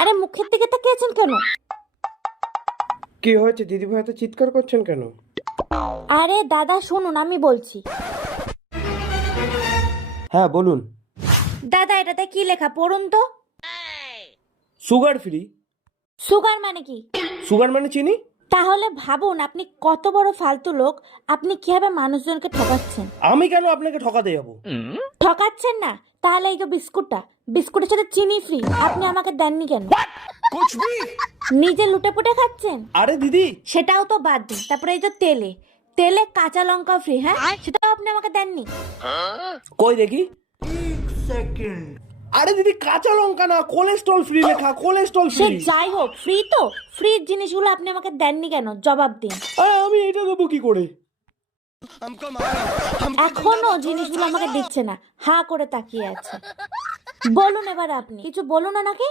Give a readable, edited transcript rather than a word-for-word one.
আরে মুখের দিকে তাকিয়েছেন কেন? কি হয়েছে দিদি ভাই, এত চিৎকার করছেন কেন? আরে দাদা শুনুন, আমি বলছি। হ্যাঁ বলুন। দাদা এটাতে কি লেখা পড়ুন তো। Sugar free? সুগার মানে কি? সুগার মানে চিনি। তাহলে ভাবুন আপনি কত বড় ফালতু লোক, আপনি কিভাবে মানুষজনকে ঠকাচ্ছেন। আমি কেন আপনাকে ঠকাতে যাবো? ঠকাচ্ছেন না? তাহলে এই যে বিস্কুটের সাথে চিনি ফ্রি, আপনি আমাকে দেননি কেন? নিজে লুটে পুটে খাচ্ছেন। আরে দিদি, সেটাও তো বাদ দিন, তারপরে এই যে তেলে কাঁচা লঙ্কা ফ্রি, হ্যাঁ সেটাও আপনি আমাকে দেননি। কই দেখি। আরে দিদি, কাঁচা লঙ্কা না, কোলেস্ট্রল ফ্রি লেখা, কোলেস্ট্রল সে ফ্রি। যাই হোক, ফ্রি তো ফ্রির জিনিসগুলো আপনি আমাকে দেননি কেন, জবাব দিন। আরে আমি এটা দেবো কি করে? এখনো জিনিসগুলো আমাকে দিচ্ছে না, হা করে তাকিয়ে আছে। বলুন এবার, আপনি কিছু বলুন ওনাকে।